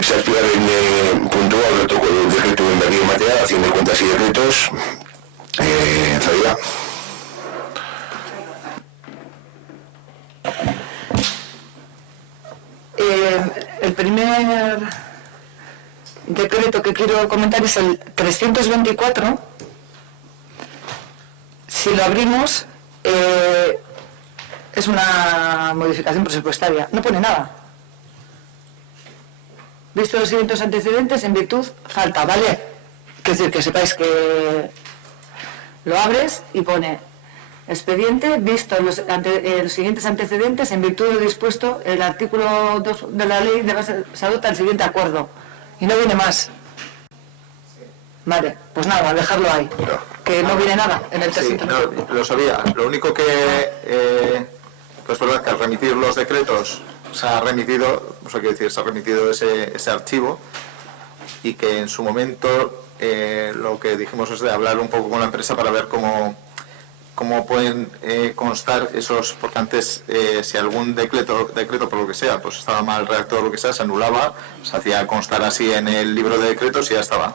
Se aspira en punto al protocolo del decreto de invertir en materia, acción de cuentas y decretos. Zaida. El primer decreto que quiero comentar es el 324. Si lo abrimos, es una modificación presupuestaria. No pone nada. Visto los siguientes antecedentes, en virtud, falta, ¿vale? Es decir, que sepáis que lo abres y pone expediente, visto los siguientes antecedentes, en virtud de lo dispuesto, el artículo 2 de la ley se adopta el siguiente acuerdo. Y no viene más. Vale, pues nada, dejarlo ahí. Que no viene nada en el texto. Sí, no, lo sabía. Lo único que pues verdad que al remitir los decretos se ha remitido, o sea, quiero decir, se ha remitido ese archivo, y que en su momento lo que dijimos es de hablar un poco con la empresa para ver cómo pueden constar esos, porque antes si algún decreto por lo que sea, pues estaba mal redactado o lo que sea, se anulaba, se hacía constar así en el libro de decretos y ya estaba.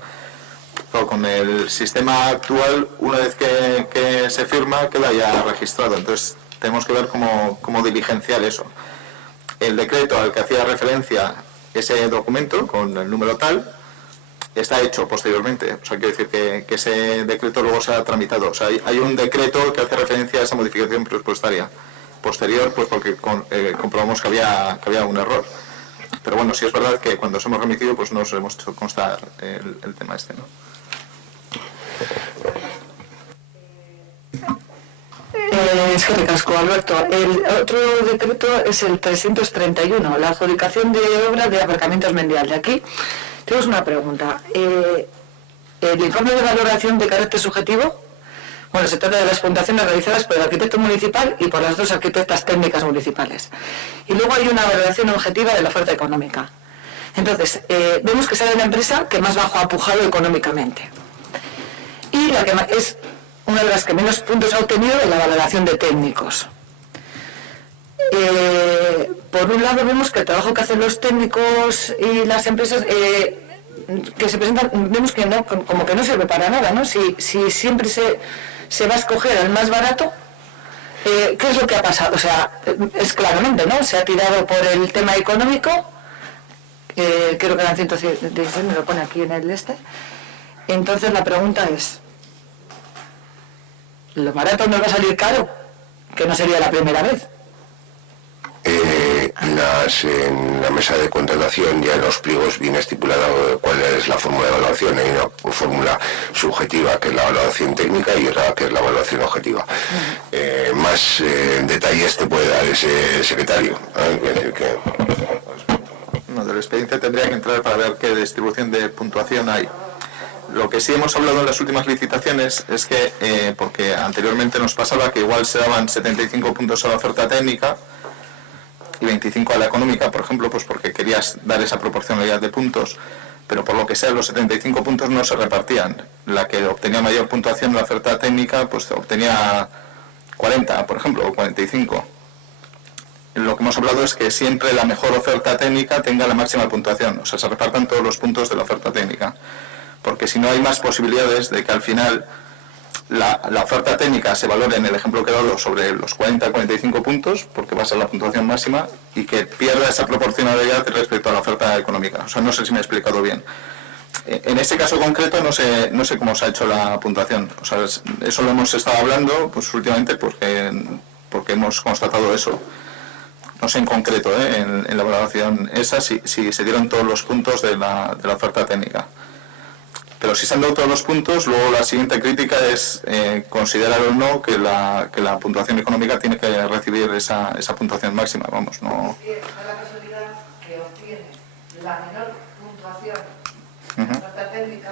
Pero con el sistema actual, una vez que se firma, queda ya registrado. Entonces tenemos que ver cómo diligenciar eso. El decreto al que hacía referencia ese documento, con el número tal, está hecho posteriormente. O sea, quiero decir que ese decreto luego se ha tramitado. O sea, hay un decreto que hace referencia a esa modificación presupuestaria posterior, pues porque comprobamos que había un error. Pero bueno, sí es verdad que cuando os hemos remitido, pues nos hemos hecho constar el tema este, ¿no? Es que ricasco, Alberto. El otro decreto es el 331, la adjudicación de obras de aparcamientos Mendial. De aquí tenemos una pregunta. El informe de valoración de carácter subjetivo, bueno, se trata de las puntuaciones realizadas por el arquitecto municipal y por las dos arquitectas técnicas municipales. Y luego hay una valoración objetiva de la oferta económica. Entonces, vemos que sale la empresa que más bajo ha pujado económicamente. Y la que es una de las que menos puntos ha obtenido en la valoración de técnicos. Por un lado vemos que el trabajo que hacen los técnicos y las empresas que se presentan, vemos que no, como que no sirve para nada, ¿no? Si siempre se va a escoger al más barato, ¿qué es lo que ha pasado? O sea, es claramente, ¿no? Se ha tirado por el tema económico, creo que eran 116, me lo pone aquí en el este. Entonces la pregunta es, ¿lo barato nos va a salir caro? Que no sería la primera vez. En la mesa de contratación ya en los pliegos viene estipulado cuál es la fórmula de evaluación. Hay una fórmula subjetiva que es la evaluación técnica y otra que es la evaluación objetiva. Más detalles te puede dar ese secretario. No, del expediente tendría que entrar para ver qué distribución de puntuación hay. Lo que sí hemos hablado en las últimas licitaciones es que, porque anteriormente nos pasaba que igual se daban 75 puntos a la oferta técnica y 25 a la económica, por ejemplo, pues porque querías dar esa proporcionalidad de puntos, pero por lo que sea los 75 puntos no se repartían. La que obtenía mayor puntuación en la oferta técnica pues obtenía 40, por ejemplo, o 45. Lo que hemos hablado es que siempre la mejor oferta técnica tenga la máxima puntuación, o sea, se repartan todos los puntos de la oferta técnica, porque si no hay más posibilidades de que al final la oferta técnica se valore en el ejemplo que he dado sobre los 40-45 puntos, porque va a ser la puntuación máxima, y que pierda esa proporcionalidad respecto a la oferta económica. O sea, no sé si me he explicado bien. En este caso concreto no sé cómo se ha hecho la puntuación. O sea, eso lo hemos estado hablando pues últimamente porque hemos constatado eso. No sé en concreto, en la valoración esa, si se dieron todos los puntos de la oferta técnica. Pero si se han dado todos los puntos, luego la siguiente crítica es considerar o no que la puntuación económica tiene que recibir esa puntuación máxima. Vamos, no. Es la casualidad que obtiene la menor puntuación en la oferta técnica,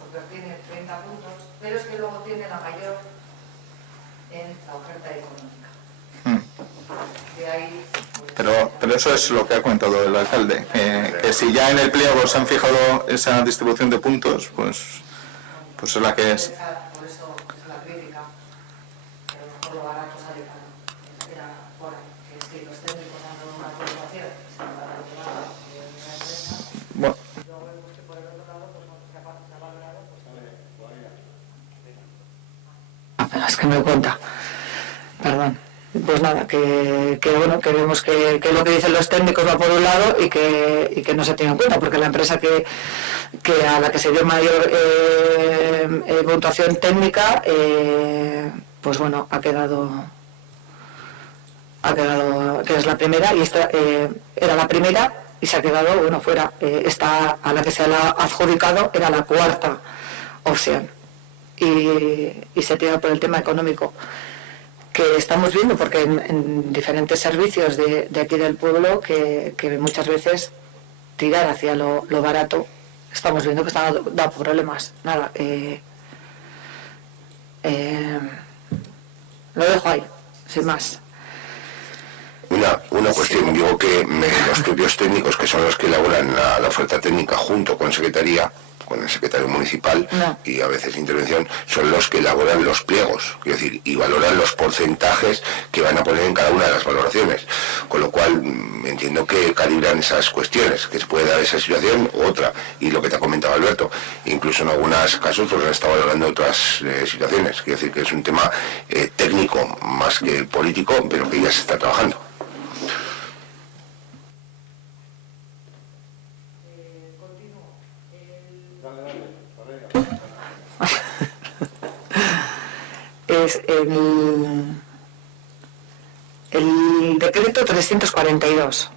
porque obtiene 30 puntos, pero es que luego tiene la mayor en la oferta económica. De ahí, pero eso es lo que ha comentado el alcalde, que si ya en el pliego se han fijado esa distribución de puntos, pues es la que es. Por eso es la crítica, que a lo mejor lo barato sale caro. Era por que si los técnicos han dado una puntuación y se han dado una empresa, es que me doy cuenta. Perdón. Pues nada, que bueno, que vemos que lo que dicen los técnicos va por un lado y que no se tiene en cuenta, porque la empresa que a la que se dio mayor puntuación técnica, pues bueno, ha quedado que es la primera, y esta era la primera y se ha quedado, bueno, fuera. Esta a la que se ha adjudicado era la cuarta opción y se tira por el tema económico, que estamos viendo, porque en diferentes servicios de aquí del pueblo, que muchas veces tirar hacia lo barato, estamos viendo que están dando problemas. Nada, lo dejo ahí, sin más. Una cuestión, digo que los propios técnicos, que son los que elaboran la oferta técnica junto con Secretaría, con el secretario municipal, no, y a veces intervención, son los que elaboran los pliegos, es decir, y valoran los porcentajes que van a poner en cada una de las valoraciones, con lo cual entiendo que calibran esas cuestiones, que se puede dar esa situación u otra, y lo que te ha comentado Alberto, incluso en algunos casos pues han estado valorando otras situaciones, quiero decir que es un tema técnico más que político, pero que ya se está trabajando. Es el decreto 342.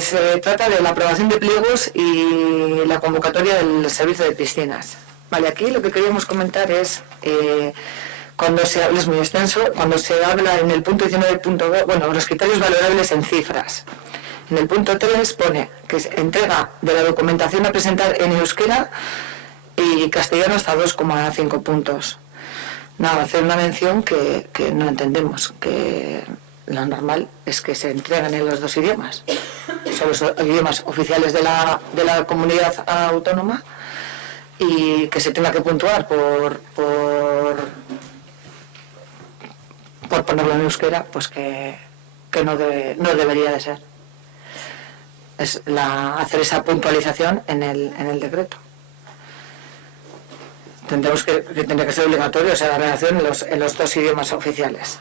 Se trata de la aprobación de pliegos y la convocatoria del servicio de piscinas. Vale, aquí lo que queríamos comentar es, cuando se habla, es muy extenso, cuando se habla en el punto 19.2, bueno, los criterios valorables en cifras. En el punto 3 pone que se entrega de la documentación a presentar en euskera y castellano hasta 2,5 puntos. Nada, hacer una mención que no entendemos, que lo normal es que se entregan en los dos idiomas. Son los idiomas oficiales de la comunidad autónoma, y que se tenga que puntuar por ponerlo en euskera, pues que no debería de ser. Es hacer esa puntualización en el decreto. Tendremos que tendría que ser obligatorio, o sea, la redacción en los dos idiomas oficiales.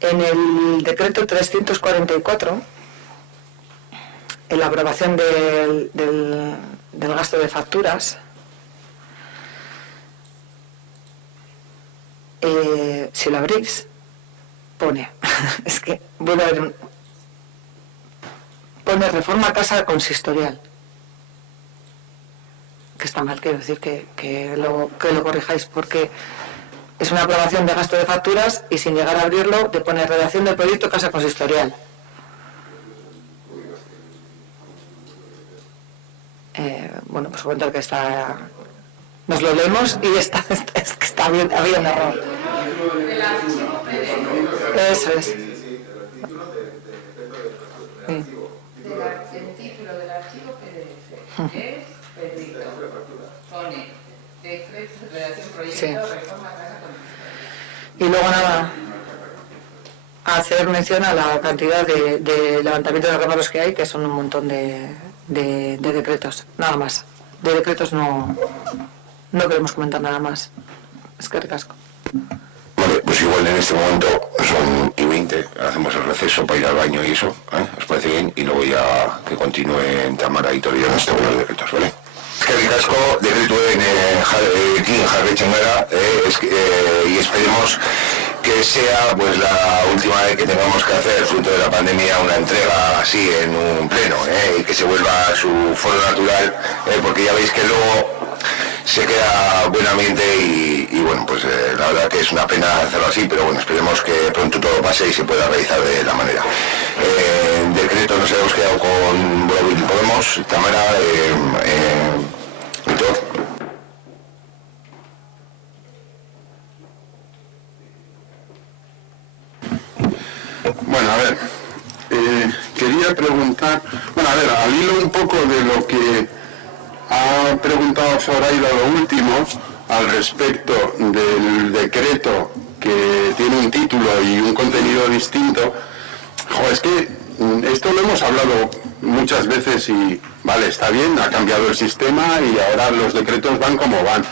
En el decreto 344, en la aprobación del gasto de facturas, si lo abrís, pone, es que vuelvo a ver, pone reforma casa consistorial, que está mal, quiero decir que lo corrijáis, porque es una aprobación de gasto de facturas y sin llegar a abrirlo te pone redacción del proyecto casa consistorial. Bueno, pues cuento que está, nos lo leemos y es que está bien, había un error. Eso es. El título del archivo PDF es Pedrito. Pone decreto, redacción, proyecto, sí, reforma, casa con... Y luego nada, hacer mención a la cantidad de levantamientos de reparos que hay, que son un montón de decretos, nada más. De decretos no queremos comentar nada más. Es que ricasco. Vale, pues igual en este momento son y 20, hacemos el receso para ir al baño y eso, ¿os parece bien? Y luego ya que continúen Tamara y Torio nos tengo los decretos, ¿vale? Es que ricasco, decreto aquí en Jarre Chengara, y esperemos que sea pues la última vez que tengamos que hacer, fruto de la pandemia, una entrega así en un pleno, y que se vuelva a su foro natural, porque ya veis que luego se queda buen ambiente y bueno, pues la verdad que es una pena hacerlo así, pero bueno, esperemos que pronto todo pase y se pueda realizar de la manera. En decreto nos hemos quedado con Broadway y Podemos, Tamara, Víctor. Bueno, a ver, quería preguntar, bueno, a ver, al hilo un poco de lo que ha preguntado Zoraida lo último, al respecto del decreto que tiene un título y un contenido distinto. Es que esto lo hemos hablado muchas veces y, vale, está bien, ha cambiado el sistema y ahora los decretos van como van.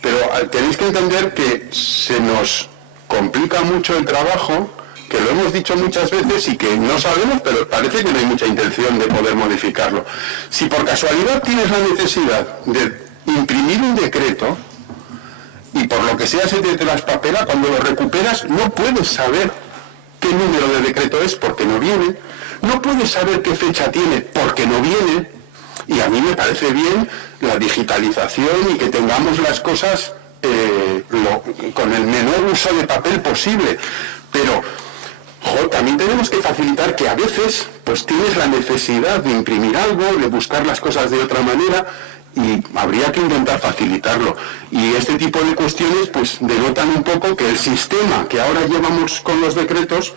Pero tenéis que entender que se nos complica mucho el trabajo, que lo hemos dicho muchas veces y que no sabemos, pero parece que no hay mucha intención de poder modificarlo. Si por casualidad tienes la necesidad de imprimir un decreto y por lo que sea se te traspapela, cuando lo recuperas no puedes saber qué número de decreto es porque no viene, no puedes saber qué fecha tiene porque no viene, y a mí me parece bien la digitalización y que tengamos las cosas con el menor uso de papel posible, pero también tenemos que facilitar que a veces pues tienes la necesidad de imprimir algo, de buscar las cosas de otra manera, y habría que intentar facilitarlo. Y este tipo de cuestiones pues denotan un poco que el sistema que ahora llevamos con los decretos,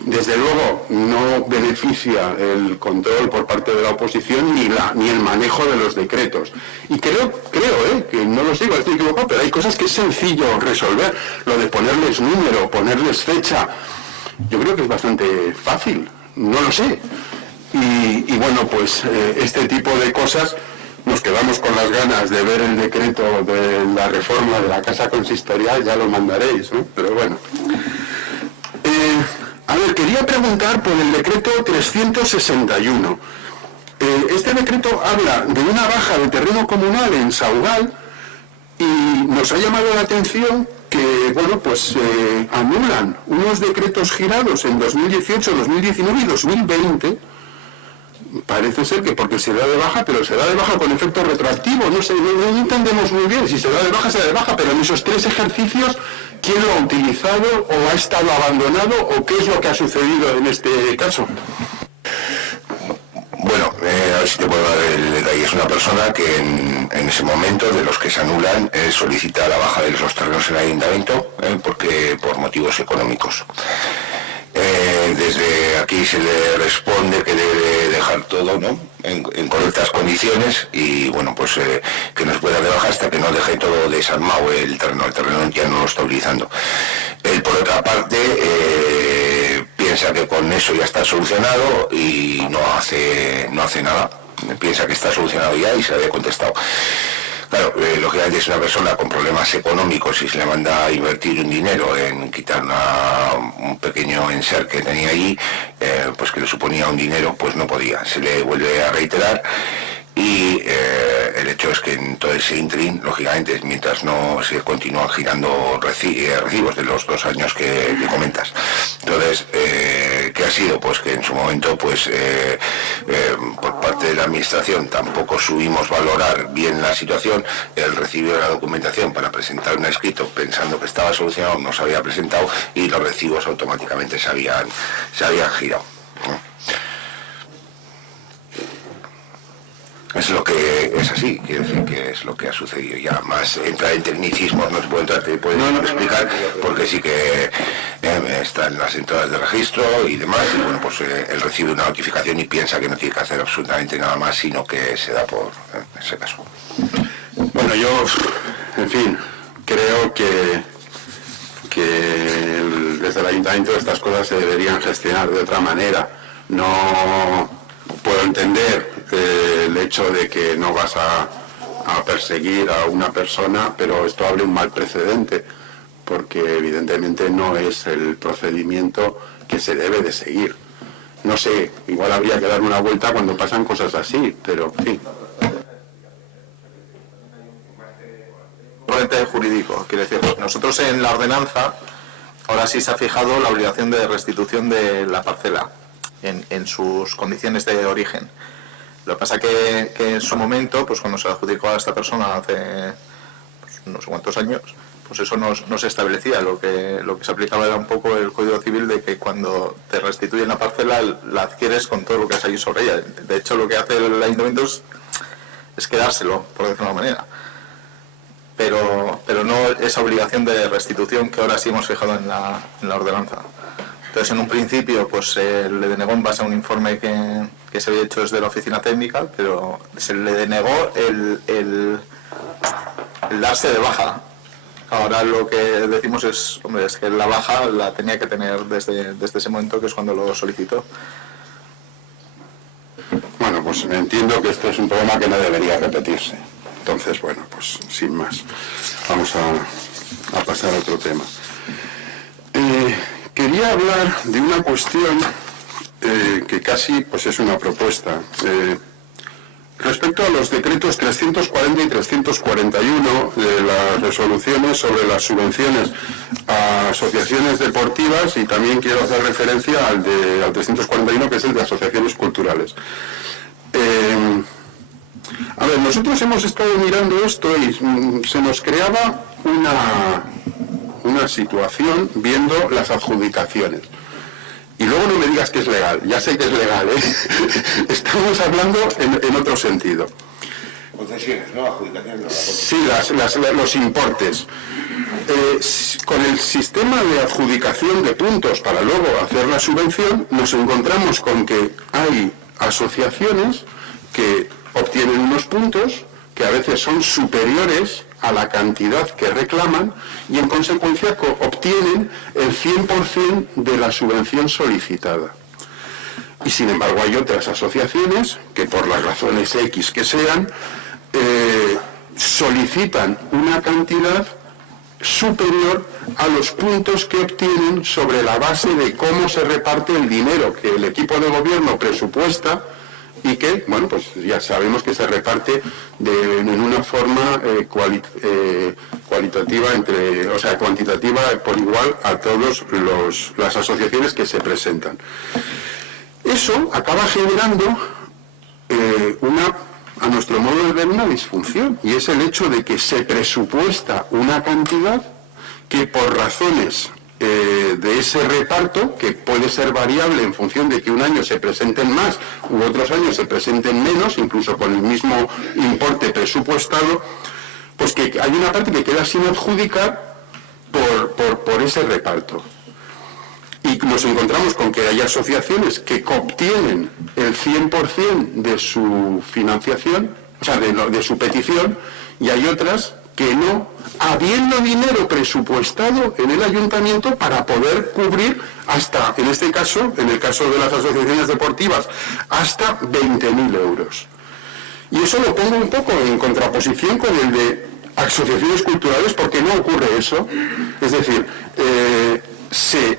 desde luego no beneficia el control por parte de la oposición ni el manejo de los decretos. Y creo que no lo sé, igual estoy equivocado, pero hay cosas que es sencillo resolver. Lo de ponerles número, ponerles fecha, yo creo que es bastante fácil, no lo sé. Y bueno, pues este tipo de cosas, nos quedamos con las ganas de ver el decreto de la reforma de la Casa Consistorial, ya lo mandaréis, ¿no? Pero bueno. A ver, quería preguntar por el decreto 361. Este decreto habla de una baja de terreno comunal en Saugal y nos ha llamado la atención que, bueno, pues anulan unos decretos girados en 2018, 2019 y 2020. Parece ser que porque se da de baja, pero se da de baja con efecto retroactivo. No sé, no entendemos muy bien. Si se da de baja, se da de baja, pero en esos 3 ejercicios, ¿quién lo ha utilizado o ha estado abandonado o qué es lo que ha sucedido en este caso? Bueno, a ver si te puedo dar el detalle. Es una persona que en ese momento, de los que se anulan, solicita la baja de los terrenos en el ayuntamiento porque por motivos económicos. Desde aquí se le responde que debe dejar todo, ¿no?, en correctas condiciones y bueno, pues que no se pueda rebajar hasta que no deje todo desarmado el terreno ya no lo está utilizando. Él, por otra parte, piensa que con eso ya está solucionado y no hace nada, piensa que está solucionado ya y se había contestado. Claro, lógicamente es una persona con problemas económicos y se le manda a invertir un dinero en quitar un pequeño enser que tenía allí, pues que le suponía un dinero, pues no podía. Se le vuelve a reiterar y el hecho es que en todo ese interín, lógicamente, mientras no se continúan girando recibos de los 2 años que comentas. Entonces, ¿qué ha sido? Pues que en su momento, pues por parte de la administración tampoco subimos valorar bien la situación. Él recibió la documentación para presentar un escrito pensando que estaba solucionado, no se había presentado y los recibos automáticamente se habían girado. Es lo que es así, quiere decir que es lo que ha sucedido. Ya más entrar en tecnicismos no se puede entrar, te puedo explicar, porque sí que está en las entradas de registro y demás, y bueno, pues él recibe una notificación y piensa que no tiene que hacer absolutamente nada más, sino que se da por ese caso. Bueno, yo, en fin, creo que desde el ayuntamiento estas cosas se deberían gestionar de otra manera. No puedo entender el hecho de que no vas a perseguir a una persona, pero esto abre un mal precedente, porque evidentemente no es el procedimiento que se debe de seguir. No sé, igual habría que dar una vuelta cuando pasan cosas así, pero en fin. Jurídico, quiere decir, nosotros en la ordenanza ahora sí se ha fijado la obligación de restitución de la parcela en sus condiciones de origen. Lo que pasa que en su momento, pues cuando se adjudicó a esta persona hace pues, no sé cuántos años, pues eso no se establecía. Lo que se aplicaba era un poco el Código Civil de que cuando te restituyen la parcela la adquieres con todo lo que has allí sobre ella. De hecho, lo que hace el ayuntamiento es quedárselo, por decirlo de una manera. Pero no esa obligación de restitución que ahora sí hemos fijado en la ordenanza. Entonces, en un principio, pues se le denegó en base a un informe que se había hecho desde la oficina técnica, pero se le denegó el darse de baja. Ahora lo que decimos es, hombre, es que la baja la tenía que tener desde ese momento, que es cuando lo solicitó. pues entiendo que este es un problema que no debería repetirse. Entonces, bueno, pues sin más, vamos a pasar a otro tema. Quería hablar de una cuestión que casi pues es una propuesta. Respecto a los decretos 340 y 341 de las resoluciones sobre las subvenciones a asociaciones deportivas, y también quiero hacer referencia al 341, que es el de asociaciones culturales. A ver, nosotros hemos estado mirando esto y se nos creaba una situación viendo las adjudicaciones. Y luego no me digas que es legal, ya sé que es legal, ¿eh? Estamos hablando en otro sentido. Concesiones, ¿no? Adjudicaciones, no. Sí, los importes. Con el sistema de adjudicación de puntos para luego hacer la subvención, nos encontramos con que hay asociaciones que obtienen unos puntos que a veces son superiores a la cantidad que reclaman y en consecuencia obtienen el 100% de la subvención solicitada. Y sin embargo hay otras asociaciones que por las razones X que sean solicitan una cantidad superior a los puntos que obtienen sobre la base de cómo se reparte el dinero que el equipo de gobierno presupuesta y que, bueno, pues ya sabemos que se reparte en una forma cualitativa cuantitativa por igual a todas las asociaciones que se presentan. Eso acaba generando a nuestro modo de ver, una disfunción, y es el hecho de que se presupuesta una cantidad que por razones de ese reparto, que puede ser variable en función de que un año se presenten más u otros años se presenten menos, incluso con el mismo importe presupuestado, pues que hay una parte que queda sin adjudicar por ese reparto. Y nos encontramos con que hay asociaciones que obtienen el 100% de su financiación, o sea, de su petición, y hay otras que no, habiendo dinero presupuestado en el ayuntamiento para poder cubrir hasta, en este caso, en el caso de las asociaciones deportivas, hasta 20.000 euros. Y eso lo pongo un poco en contraposición con el de asociaciones culturales, porque no ocurre eso. Es decir, se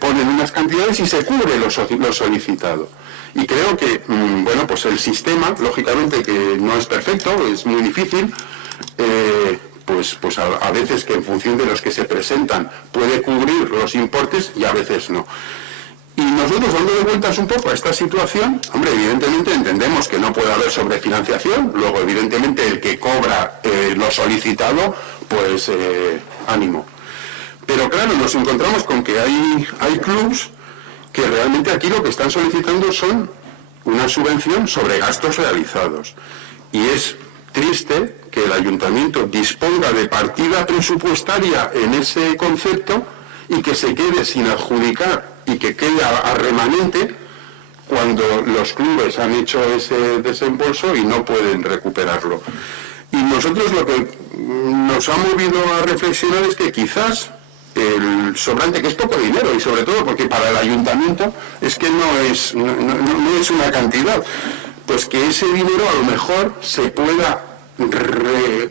ponen unas cantidades y se cubre lo solicitado. Y creo que, bueno, pues el sistema, lógicamente que no es perfecto, es muy difícil, pues a veces que en función de los que se presentan puede cubrir los importes y a veces no. Y nosotros, dándole vueltas un poco a esta situación, hombre, evidentemente entendemos que no puede haber sobrefinanciación, luego evidentemente el que cobra lo solicitado, pues ánimo. Pero claro, nos encontramos con que hay clubs que realmente aquí lo que están solicitando son una subvención sobre gastos realizados. Y es triste que el ayuntamiento disponga de partida presupuestaria en ese concepto y que se quede sin adjudicar y que quede a remanente cuando los clubes han hecho ese desembolso y no pueden recuperarlo. Y nosotros lo que nos ha movido a reflexionar es que quizás el sobrante, que es poco dinero, y sobre todo porque para el ayuntamiento es que no es una cantidad, pues que ese dinero a lo mejor se pueda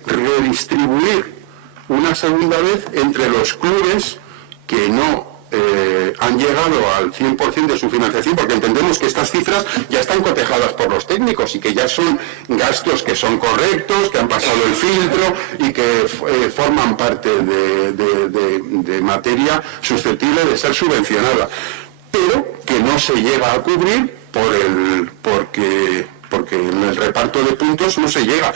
redistribuir una segunda vez entre los clubes que no han llegado al 100% de su financiación, porque entendemos que estas cifras ya están cotejadas por los técnicos y que ya son gastos que son correctos, que han pasado el filtro y que forman parte de materia susceptible de ser subvencionada, pero que no se llega a cubrir porque en el reparto de puntos no se llega.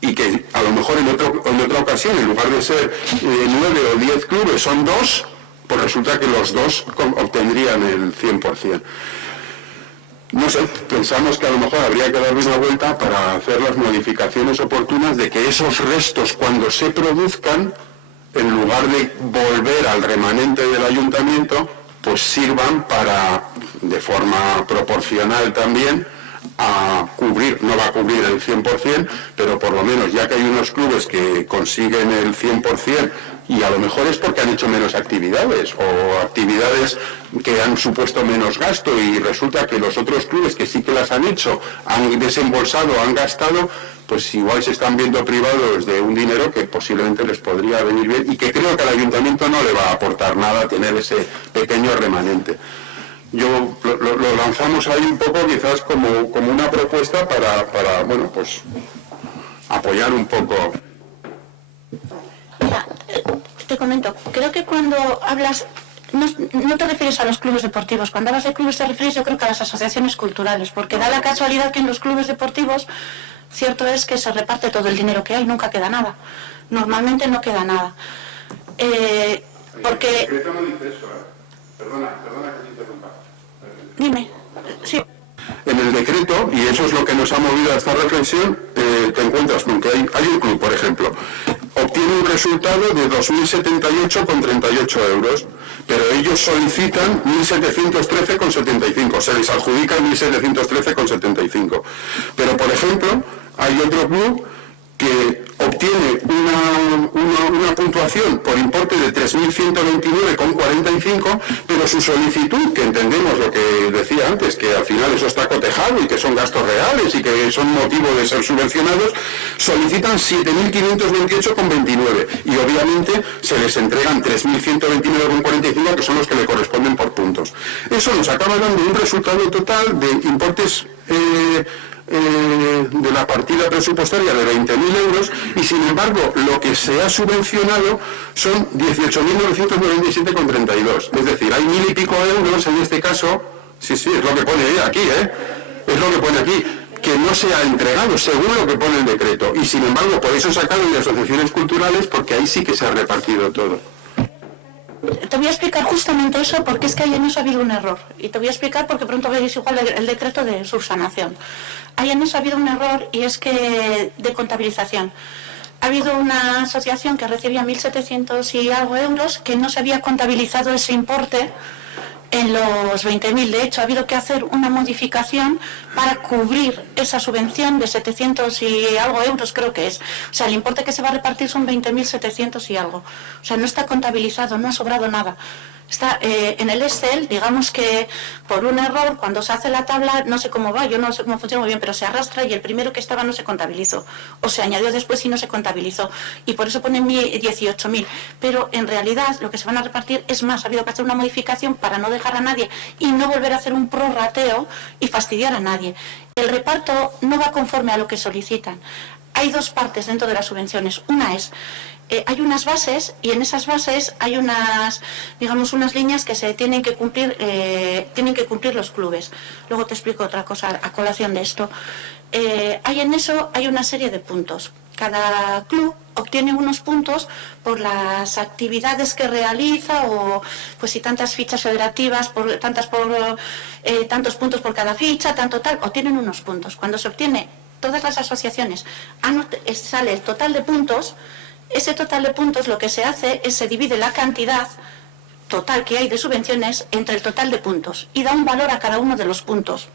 Y que a lo mejor en otra ocasión, en lugar de ser 9 o 10 clubes, son 2, pues resulta que los 2 obtendrían el 100%. No sé, pensamos que a lo mejor habría que darle una vuelta para hacer las modificaciones oportunas de que esos restos, cuando se produzcan, en lugar de volver al remanente del ayuntamiento, pues sirvan para, de forma proporcional también, a cubrir, no va a cubrir el 100%, pero por lo menos ya que hay unos clubes que consiguen el 100%, y a lo mejor es porque han hecho menos actividades o actividades que han supuesto menos gasto, y resulta que los otros clubes que sí que las han hecho, han desembolsado, han gastado, pues igual se están viendo privados de un dinero que posiblemente les podría venir bien, y que creo que al ayuntamiento no le va a aportar nada tener ese pequeño remanente. Yo lo lanzamos ahí un poco quizás como una propuesta para bueno, pues apoyar un poco. Mira, te comento, creo que cuando hablas, no te refieres a los clubes deportivos, cuando hablas de clubes te refieres yo creo que a las asociaciones culturales, porque da la casualidad que en los clubes deportivos, cierto es que se reparte todo el dinero que hay, nunca queda nada, normalmente no queda nada. Porque... El decreto no dice eso, Perdona que te interrumpa. Dime, sí. En el decreto, y eso es lo que nos ha movido a esta reflexión, te encuentras con que hay un club, por ejemplo, obtiene un resultado de 2.078,38 euros, pero ellos solicitan 1.713,75, se les adjudica 1.713,75. Pero, por ejemplo, hay otro club que obtiene una puntuación por importe de 3.129,45, pero su solicitud, que entendemos lo que decía antes, que al final eso está cotejado y que son gastos reales y que son motivo de ser subvencionados, solicitan 7.528,29 y obviamente se les entregan 3.129,45, que son los que le corresponden por puntos. Eso nos acaba dando un resultado total de importes de la partida presupuestaria de 20.000 euros, y sin embargo lo que se ha subvencionado son 18.997,32, es decir, hay 1.000 y pico euros en este caso, sí, es lo que pone aquí, es lo que pone aquí, que no se ha entregado según lo que pone el decreto, y sin embargo por eso sacaron de asociaciones culturales, porque ahí sí que se ha repartido todo. Te voy a explicar justamente eso, porque es que ahí en eso ha habido un error, y te voy a explicar porque pronto veréis igual el decreto de subsanación. Ahí en eso ha habido un error, y es que de contabilización. Ha habido una asociación que recibía 1.700 y algo euros que no se había contabilizado ese importe en los 20.000. De hecho, ha habido que hacer una modificación para cubrir esa subvención de 700 y algo euros, creo que es. O sea, el importe que se va a repartir son 20.700 y algo. O sea, no está contabilizado, no ha sobrado nada. Está en el Excel, digamos que por un error, cuando se hace la tabla, no sé cómo va, yo no sé cómo funciona muy bien, pero se arrastra y el primero que estaba no se contabilizó. O se añadió después y no se contabilizó. Y por eso ponen 18.000. Pero en realidad lo que se van a repartir es más. Ha habido que hacer una modificación para no dejar a nadie y no volver a hacer un prorrateo y fastidiar a nadie. El reparto no va conforme a lo que solicitan. Hay dos partes dentro de las subvenciones. Una es... hay unas bases, y en esas bases hay unas, digamos, unas líneas que se tienen que cumplir los clubes. Luego te explico otra cosa a colación de esto. Hay una serie de puntos. Cada club obtiene unos puntos por las actividades que realiza, o pues si tantas fichas federativas, tantos puntos por cada ficha, tanto tal, obtienen unos puntos. Cuando se obtiene, todas las asociaciones, sale el total de puntos. Ese total de puntos, lo que se hace es se divide la cantidad total que hay de subvenciones entre el total de puntos y da un valor a cada uno de los puntos.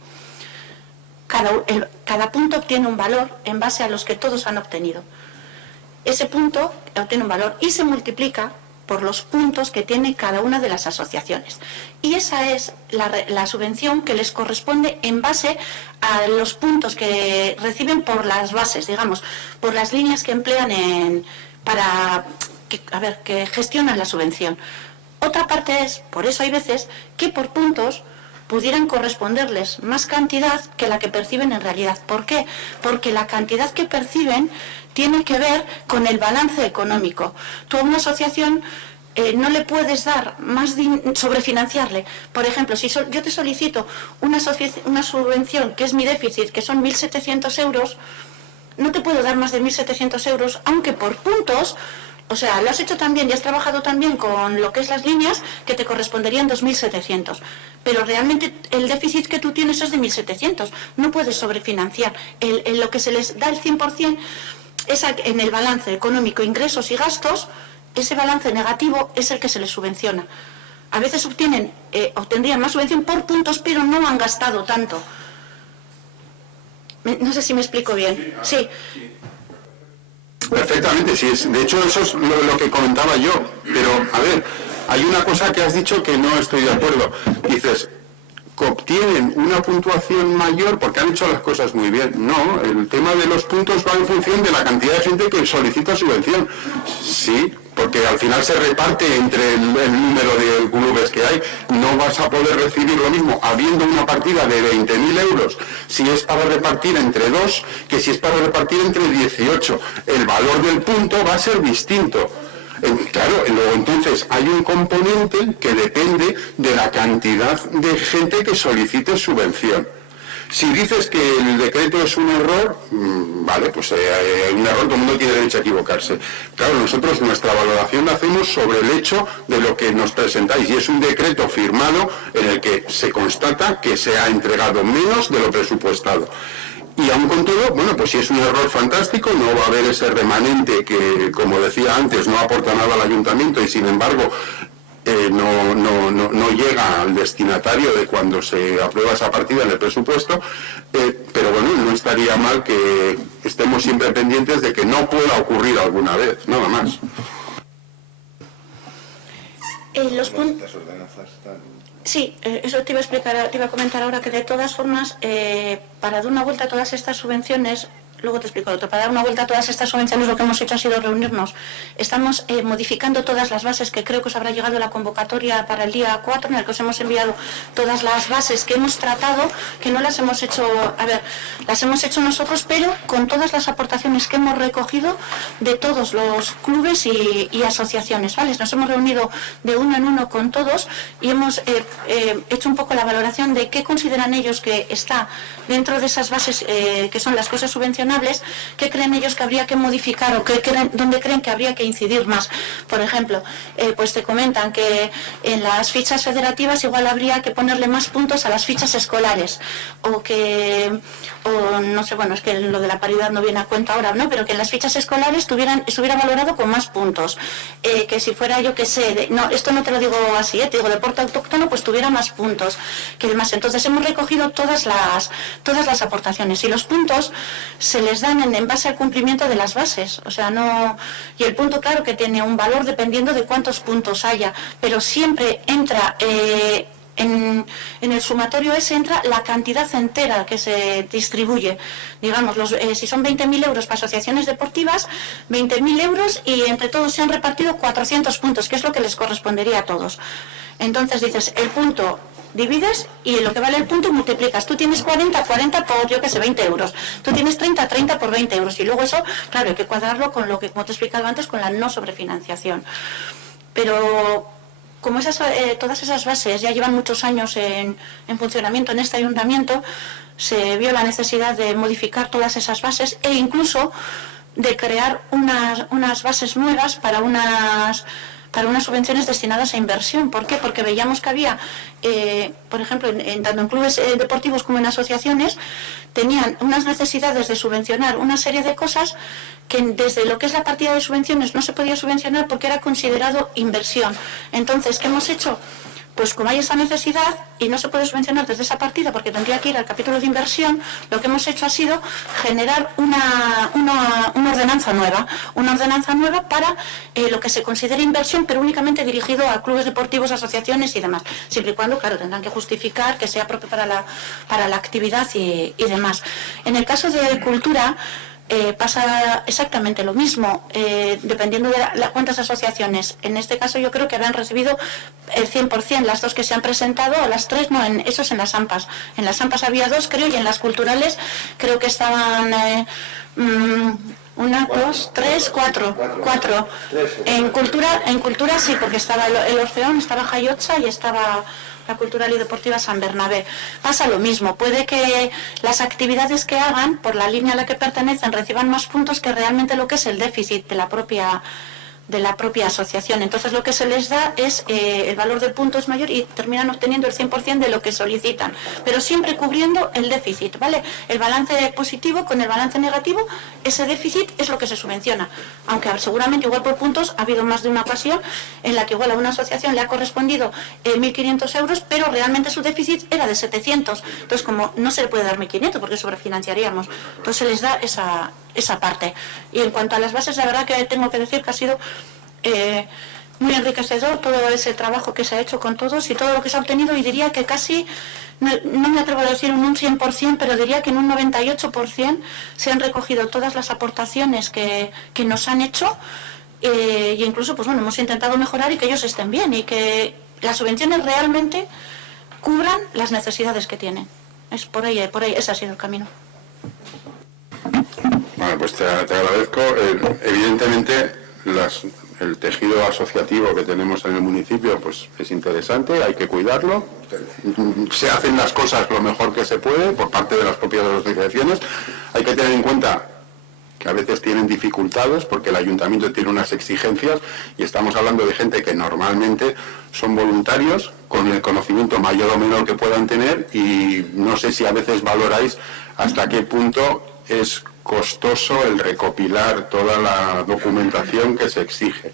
Cada punto obtiene un valor en base a los que todos han obtenido. Ese punto obtiene un valor y se multiplica por los puntos que tiene cada una de las asociaciones. Y esa es la subvención que les corresponde en base a los puntos que reciben por las bases, digamos, por las líneas que emplean que gestionan la subvención. Otra parte es, por eso hay veces que por puntos pudieran corresponderles más cantidad que la que perciben en realidad. ¿Por qué? Porque la cantidad que perciben tiene que ver con el balance económico. Tú a una asociación no le puedes dar más sobrefinanciarle. Por ejemplo, si yo te solicito una subvención que es mi déficit, que son 1.700 euros, no te puedo dar más de 1.700 euros, aunque por puntos, o sea, lo has hecho también y has trabajado también con lo que es las líneas, que te corresponderían 2.700. Pero realmente el déficit que tú tienes es de 1.700. No puedes sobrefinanciar. Lo que se les da el 100% es en el balance económico, ingresos y gastos. Ese balance negativo es el que se les subvenciona. A veces obtendrían más subvención por puntos, pero no han gastado tanto. No sé si me explico bien. Sí. Perfectamente, sí. De hecho, eso es lo que comentaba yo. Pero, a ver, hay una cosa que has dicho que no estoy de acuerdo. Dices que obtienen una puntuación mayor porque han hecho las cosas muy bien. No, el tema de los puntos va en función de la cantidad de gente que solicita subvención. Sí, porque al final se reparte entre el número de clubes que hay. No vas a poder recibir lo mismo habiendo una partida de 20.000 euros si es para repartir entre 2 que si es para repartir entre 18. El valor del punto va a ser distinto. Claro, luego entonces hay un componente que depende de la cantidad de gente que solicite subvención. Si dices que el decreto es un error, vale, pues hay un error, todo el mundo tiene derecho a equivocarse. Claro, nosotros nuestra valoración la hacemos sobre el hecho de lo que nos presentáis, y es un decreto firmado en el que se constata que se ha entregado menos de lo presupuestado. Y aún con todo, bueno, pues si es un error fantástico, no va a haber ese remanente que, como decía antes, no aporta nada al ayuntamiento y sin embargo no llega al destinatario de cuando se aprueba esa partida en el presupuesto, pero bueno, no estaría mal que estemos siempre pendientes de que no pueda ocurrir alguna vez, nada más. Los puntos... Sí, eso te iba a explicar, te iba a comentar ahora, que de todas formas, para dar una vuelta a todas estas subvenciones, luego te explico otro, para dar una vuelta a todas estas subvenciones lo que hemos hecho ha sido reunirnos. Estamos modificando todas las bases, que creo que os habrá llegado la convocatoria para el día 4, en el que os hemos enviado todas las bases que hemos tratado, que no las hemos hecho, las hemos hecho nosotros, pero con todas las aportaciones que hemos recogido de todos los clubes y asociaciones, ¿vale? Nos hemos reunido de uno en uno con todos y hemos hecho un poco la valoración de qué consideran ellos que está dentro de esas bases que son las cosas subvencionables, qué creen ellos que habría que modificar o dónde creen que habría que incidir más. Por ejemplo, pues te comentan que en las fichas federativas igual habría que ponerle más puntos a las fichas escolares, o no sé, bueno, es que lo de la paridad no viene a cuenta ahora, ¿no? Pero que en las fichas escolares estuviera valorado con más puntos, que si fuera, yo que sé, no, esto no te lo digo así, te digo deporte autóctono, pues tuviera más puntos que demás. Entonces hemos recogido todas las aportaciones, y los puntos se les dan en base al cumplimiento de las bases, o sea, no, y el punto, claro que tiene un valor dependiendo de cuántos puntos haya, pero siempre entra en el sumatorio ese, entra la cantidad entera que se distribuye. Digamos, si son 20.000 euros para asociaciones deportivas, 20.000 euros, y entre todos se han repartido 400 puntos, que es lo que les correspondería a todos. Entonces dices, el punto divides y lo que vale el punto multiplicas. Tú tienes 40 por, yo que sé, 20 euros. Tú tienes 30 por 20 euros. Y luego eso, claro, hay que cuadrarlo con lo que, como te he explicado antes, con la no sobrefinanciación. Pero como todas esas bases ya llevan muchos años en funcionamiento en este ayuntamiento, se vio la necesidad de modificar todas esas bases e incluso de crear unas bases nuevas para unas subvenciones destinadas a inversión. ¿Por qué? Porque veíamos que había, por ejemplo, tanto en clubes deportivos como en asociaciones, tenían unas necesidades de subvencionar una serie de cosas que desde lo que es la partida de subvenciones no se podía subvencionar porque era considerado inversión. Entonces, ¿qué hemos hecho? Pues como hay esa necesidad y no se puede subvencionar desde esa partida porque tendría que ir al capítulo de inversión, lo que hemos hecho ha sido generar una ordenanza nueva para lo que se considera inversión, pero únicamente dirigido a clubes deportivos, asociaciones y demás, siempre y cuando, claro, tendrán que justificar que sea propio para la actividad y demás. En el caso de cultura, pasa exactamente lo mismo, dependiendo de cuántas asociaciones. En este caso yo creo que habrán recibido el 100%, las dos que se han presentado, o las tres, no, eso es en las AMPAs. En las AMPAs había dos, creo, y en las culturales creo que estaban 1, 2, 3, 4. En cultura sí, porque estaba el Orfeón, estaba Jayotza y estaba la Cultural y Deportiva San Bernabé. Pasa lo mismo, puede que las actividades que hagan por la línea a la que pertenecen reciban más puntos que realmente lo que es el déficit de la propia de la propia asociación. Entonces lo que se les da es el valor del punto es mayor y terminan obteniendo el 100% de lo que solicitan, pero siempre cubriendo el déficit, ¿vale? El balance positivo con el balance negativo, ese déficit es lo que se subvenciona, aunque seguramente igual por puntos ha habido más de una ocasión en la que igual a una asociación le ha correspondido 1.500 euros, pero realmente su déficit era de 700, entonces como no se le puede dar 1.500 porque sobrefinanciaríamos, entonces se les da esa parte. Y en cuanto a las bases, la verdad que tengo que decir que ha sido muy enriquecedor todo ese trabajo que se ha hecho con todos y todo lo que se ha obtenido, y diría que casi, no me atrevo a decir un 100%, pero diría que en un 98% se han recogido todas las aportaciones que nos han hecho, y incluso pues bueno, hemos intentado mejorar y que ellos estén bien y que las subvenciones realmente cubran las necesidades que tienen. Es por ahí, ese ha sido el camino. Bueno, pues te agradezco. Evidentemente, el tejido asociativo que tenemos en el municipio pues es interesante, hay que cuidarlo. Se hacen las cosas lo mejor que se puede por parte de las propias asociaciones. Hay que tener en cuenta que a veces tienen dificultades porque el ayuntamiento tiene unas exigencias y estamos hablando de gente que normalmente son voluntarios con el conocimiento mayor o menor que puedan tener, y no sé si a veces valoráis hasta qué punto es costoso el recopilar toda la documentación que se exige,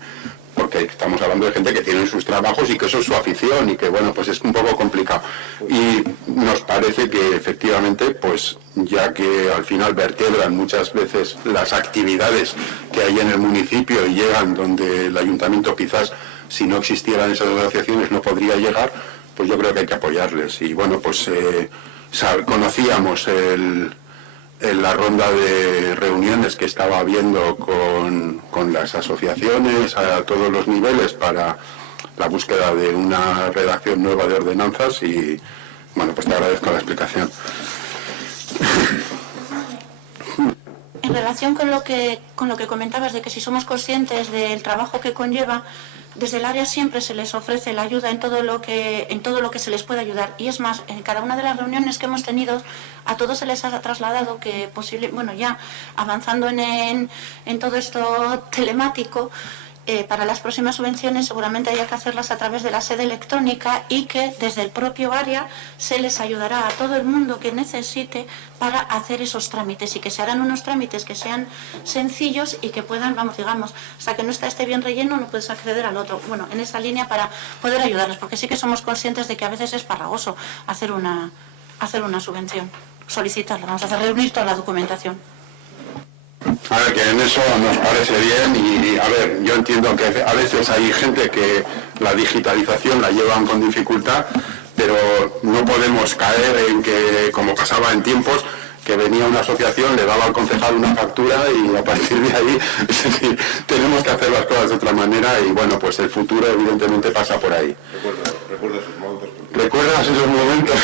porque estamos hablando de gente que tiene sus trabajos y que eso es su afición y que bueno, pues es un poco complicado, y nos parece que efectivamente pues ya que al final vertebran muchas veces las actividades que hay en el municipio y llegan donde el ayuntamiento quizás si no existieran esas asociaciones no podría llegar, pues yo creo que hay que apoyarles. Y bueno, pues conocíamos la ronda de reuniones que estaba habiendo con las asociaciones a todos los niveles para la búsqueda de una redacción nueva de ordenanzas, y bueno, pues te agradezco la explicación. En relación con lo que comentabas de que si somos conscientes del trabajo que conlleva, desde el área siempre se les ofrece la ayuda en todo lo que se les puede ayudar, y es más, en cada una de las reuniones que hemos tenido a todos se les ha trasladado que ya avanzando en todo esto telemático, para las próximas subvenciones seguramente haya que hacerlas a través de la sede electrónica, y que desde el propio área se les ayudará a todo el mundo que necesite para hacer esos trámites, y que se harán unos trámites que sean sencillos y que puedan, hasta que no esté bien relleno no puedes acceder al otro. Bueno, en esa línea para poder ayudarles, porque sí que somos conscientes de que a veces es farragoso hacer una subvención, solicitarla, vamos a hacer reunir toda la documentación. A ver, que en eso nos parece bien, y a ver, yo entiendo que a veces hay gente que la digitalización la llevan con dificultad, pero no podemos caer en que, como pasaba en tiempos, que venía una asociación, le daba al concejal una factura y a partir de ahí, es decir, tenemos que hacer las cosas de otra manera, y bueno, pues el futuro evidentemente pasa por ahí. Recuerdo esos momentos. ¿Recuerdas esos momentos?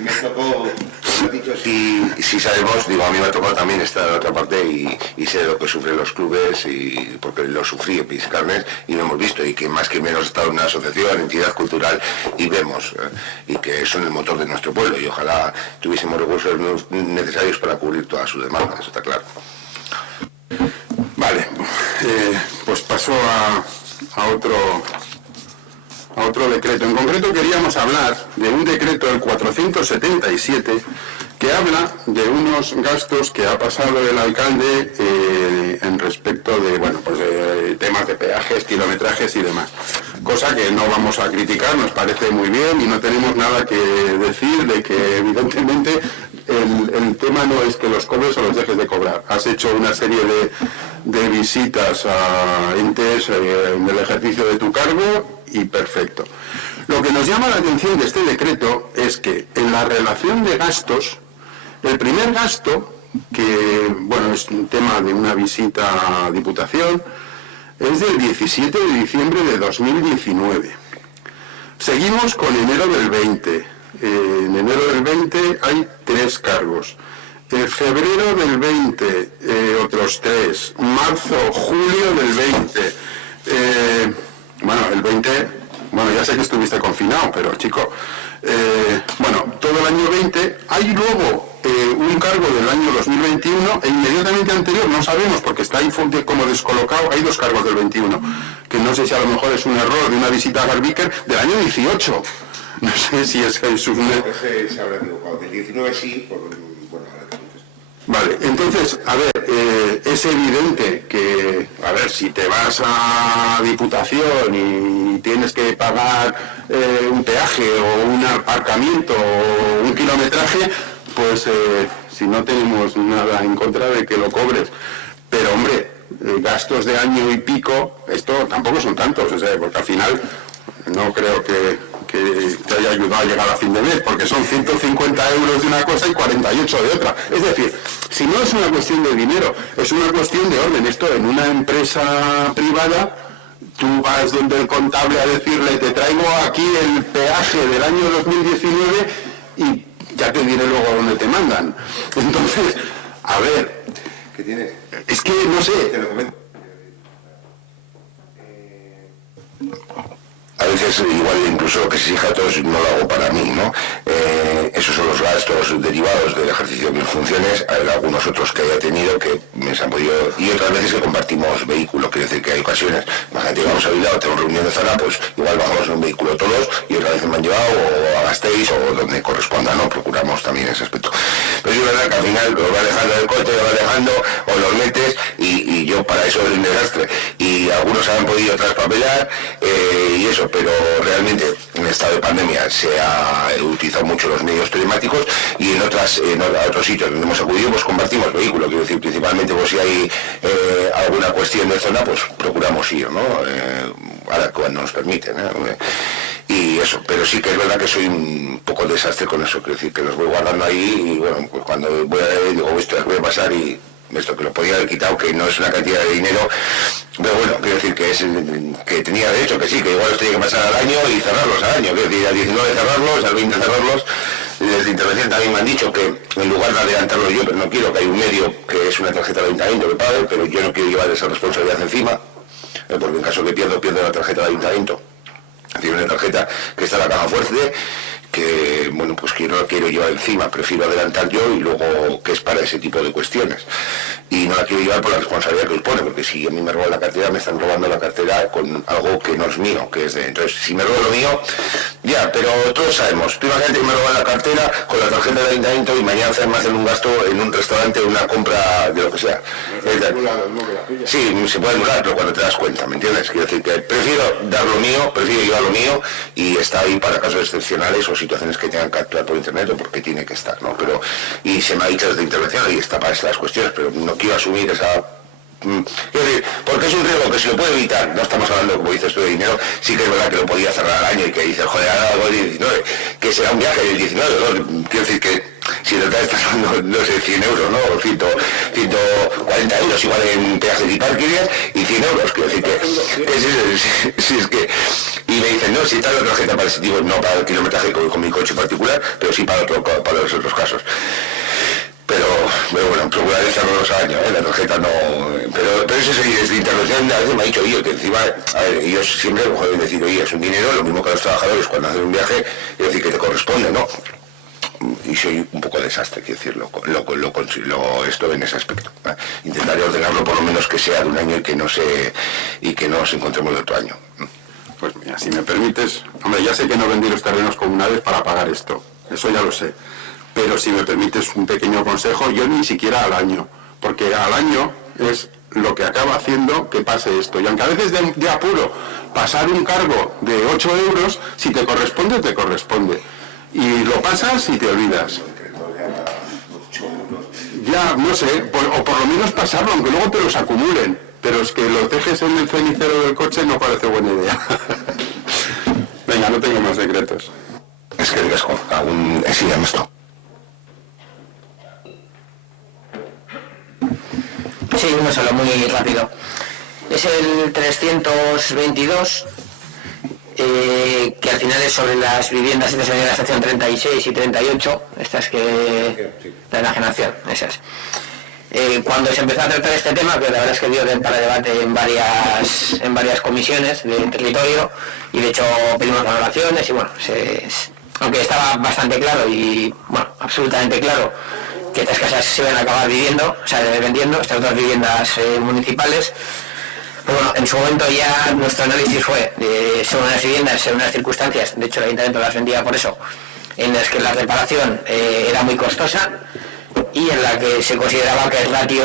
Me tocó, como he dicho, si sabemos, digo, a mí me ha tocado también estar en otra parte y sé lo que sufren los clubes, y porque lo sufrí en mis carnes y lo hemos visto, y que más que menos he estado en una asociación, entidad cultural, y vemos, y que son el motor de nuestro pueblo, y ojalá tuviésemos recursos necesarios para cubrir todas sus demandas, eso está claro. Vale, pues paso a otro decreto. En concreto queríamos hablar de un decreto, el 477, que habla de unos gastos que ha pasado el alcalde en respecto de, de temas de peajes, kilometrajes y demás. Cosa que no vamos a criticar, nos parece muy bien y no tenemos nada que decir de que evidentemente el tema no es que los cobres o los dejes de cobrar. Has hecho una serie de visitas a entes en el ejercicio de tu cargo y perfecto. Lo que nos llama la atención de este decreto es que en la relación de gastos, el primer gasto, que es un tema de una visita a Diputación, es del 17 de diciembre de 2019. Seguimos con enero del 20. En enero del 20 hay 3 cargos. En febrero del 20, otros 3. Marzo, julio del 20. El 20, ya sé que estuviste confinado, pero chico, todo el año 20, hay luego un cargo del año 2021 e inmediatamente anterior, no sabemos porque está ahí como descolocado, hay 2 cargos del 21, que no sé si a lo mejor es un error de una visita a Garbiker del año 18. No sé si es un... Se habrá equivocado. Del 19 sí, bueno, ahora te contesto. Vale, entonces, a ver, es evidente que, a ver, si te vas a Diputación y tienes que pagar un peaje o un aparcamiento o un kilometraje, pues si no tenemos nada en contra de que lo cobres. Pero, hombre, gastos de año y pico, esto tampoco son tantos, o sea, porque al final no creo que te haya ayudado a llegar a fin de mes, porque son 150 euros de una cosa y 48 de otra. Es decir, si no es una cuestión de dinero, es una cuestión de orden. Esto en una empresa privada, tú vas donde el contable a decirle, te traigo aquí el peaje del año 2019 y ya te diré luego dónde te mandan. Entonces, a ver, ¿qué tienes? Es que no sé. Te lo comento. A veces igual incluso lo que se exige a todos no lo hago para mí, ¿no? Esos son los gastos derivados del ejercicio de mis funciones. Hay algunos otros que haya tenido que me se han podido... Y otras veces que compartimos vehículo, quiere decir que hay ocasiones, imagínate, vamos a Bilbao, tengo reunión de zona, pues igual bajamos en un vehículo todos y otras veces me han llevado o a Gasteiz o donde corresponda, ¿no? Procuramos también ese aspecto. Pero es verdad que al final lo vas dejando del coche, lo vas dejando o los metes y yo para eso es un desastre. Y algunos han podido traspapelar y eso, pero realmente en estado de pandemia se ha utilizado mucho los medios telemáticos y en otros sitios donde hemos acudido pues compartimos vehículo, quiero decir, principalmente pues si hay alguna cuestión de zona pues procuramos ir, ¿no? Ahora cuando nos permiten, y eso, pero sí que es verdad que soy un poco desastre con eso, quiero decir que los voy guardando ahí y bueno, pues cuando voy a ver digo esto voy a pasar y esto que lo podía haber quitado, que no es una cantidad de dinero, pero bueno, quiero decir que tenía derecho, que sí, que igual los tenía que pasar al año y cerrarlos al año, quiero decir, al 19 cerrarlos, al 20 cerrarlos. Desde intervención también me han dicho que en lugar de adelantarlo yo, pero no quiero, que hay un medio que es una tarjeta de ayuntamiento que pague, pero yo no quiero llevar esa responsabilidad encima, porque en caso que pierdo la tarjeta de ayuntamiento. Es decir, una tarjeta que está en la caja fuerte, que bueno, pues que no la quiero llevar encima, prefiero adelantar yo y luego que es para ese tipo de cuestiones. Y no la quiero llevar por la responsabilidad que supone, porque si a mí me roban la cartera, me están robando la cartera con algo que no es mío, que es de... Entonces, si me robo lo mío, ya, pero todos sabemos, tú imagínate que me roban la cartera con la tarjeta del ayuntamiento y mañana me hacen un gasto en un restaurante, una compra de lo que sea. Sí, se puede anular, pero cuando te das cuenta, ¿me entiendes? Quiero decir que prefiero dar lo mío, prefiero llevar lo mío y está ahí para casos excepcionales o situaciones que tengan que actuar por internet o porque tiene que estar, ¿no? Pero, y se me ha dicho desde intervención y está para estas cuestiones, pero no quiero asumir esa... Es decir, porque es un riesgo que si lo puedo evitar, no estamos hablando, como dices tú, de dinero, sí que es verdad que lo podía cerrar al año y que dices, joder, ahora algo del 19, que será un viaje del 19, ¿no? Quiero decir que si en total estás dando, no sé, 100 euros, ¿no? O 140 euros igual en peajes y parkings y 100 euros, quiero decir que si es que... Y me dicen, no, si está la tarjeta para ese tipo, no para el kilometraje con mi coche particular, pero sí para los otros casos. Pero bueno, procurar cerrarlos al año, la tarjeta no... Pero eso sí, desde intervención a veces me ha dicho, oye, que encima, a ver, ellos siempre pueden decir, oye, es un dinero, lo mismo que los trabajadores cuando hacen un viaje, es decir, que te corresponde, ¿no? Y soy un poco desastre, quiero decirlo, esto en ese aspecto. Intentaré ordenarlo por lo menos que sea de un año y que nos encontremos de otro año. Pues mira, si me permites, hombre, ya sé que no vendí los terrenos comunales para pagar esto, eso ya lo sé. Pero si me permites un pequeño consejo, yo ni siquiera al año, porque al año es lo que acaba haciendo que pase esto. Y aunque a veces de apuro pasar un cargo de 8 euros, si te corresponde, te corresponde. Y lo pasas y te olvidas. Ya, no sé, o por lo menos pasarlo, aunque luego te los acumulen. Pero es que los dejes en el cenicero del coche no parece buena idea. Venga, no tengo más secretos. Es que riesgo, aún enséñame esto. Sí, uno solo, muy rápido. Es el 322, que al final es sobre las viviendas de la estación 36 y 38, estas que... la enajenación, esas. Cuando se empezó a tratar este tema, que la verdad es que dio para debate en varias comisiones de territorio, y de hecho pedimos valoraciones, y bueno, aunque estaba bastante claro y, bueno, absolutamente claro, que estas casas se van a acabar viviendo, o sea, vendiendo, estas dos viviendas municipales. Pero bueno, en su momento ya nuestro análisis fue, son unas viviendas, en unas circunstancias, de hecho el ayuntamiento las vendía por eso, en las que la reparación era muy costosa y en la que se consideraba que el ratio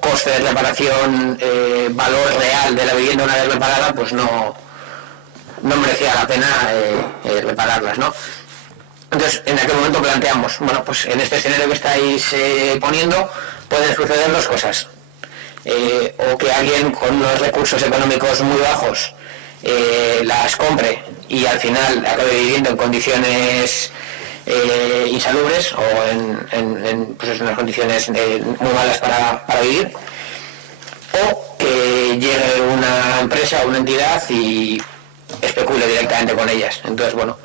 coste de reparación, valor real de la vivienda una vez reparada, pues no merecía la pena repararlas, ¿no? Entonces, en aquel momento planteamos, bueno, pues en este escenario que estáis poniendo, pueden suceder dos cosas. O que alguien con unos recursos económicos muy bajos las compre y al final acabe viviendo en condiciones insalubres o en unas condiciones muy malas para vivir, o que llegue una empresa o una entidad y especule directamente con ellas. Entonces, bueno,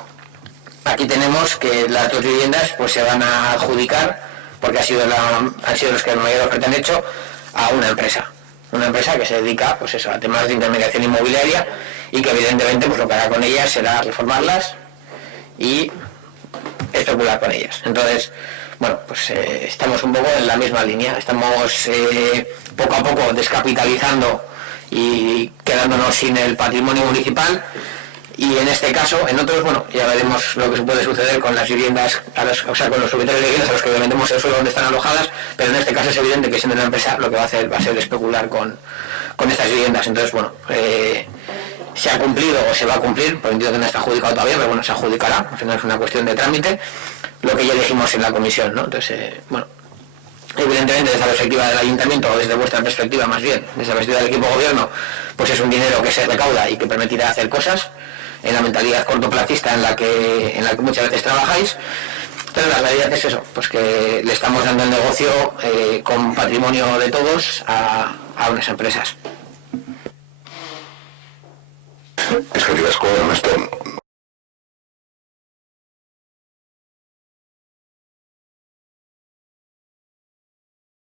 aquí tenemos que las dos viviendas pues se van a adjudicar, porque han sido los que mayor oferta han hecho, a una empresa que se dedica pues eso, a temas de intermediación inmobiliaria, y que evidentemente pues lo que hará con ellas será reformarlas y especular con ellas. Entonces, bueno, pues estamos un poco en la misma línea, estamos poco a poco descapitalizando y quedándonos sin el patrimonio municipal. Y en este caso, en otros, bueno, ya veremos lo que se puede suceder con las viviendas, o sea, con los propietarios de viviendas a los que vendemos el suelo donde están alojadas, pero en este caso es evidente que siendo una empresa lo que va a hacer va a ser especular con estas viviendas. Entonces, bueno, se ha cumplido o se va a cumplir, por entiendo que no está adjudicado todavía, pero bueno, se adjudicará, al final es una cuestión de trámite, lo que ya dijimos en la comisión, ¿no? Entonces, bueno, evidentemente desde la perspectiva del ayuntamiento, o desde vuestra perspectiva más bien, desde la perspectiva del equipo de gobierno, pues es un dinero que se recauda y que permitirá hacer cosas en la mentalidad cortoplacista en la que muchas veces trabajáis. Entonces la realidad es eso, pues que le estamos dando el negocio con patrimonio de todos a unas empresas. Eskerrik asko, Ernesto.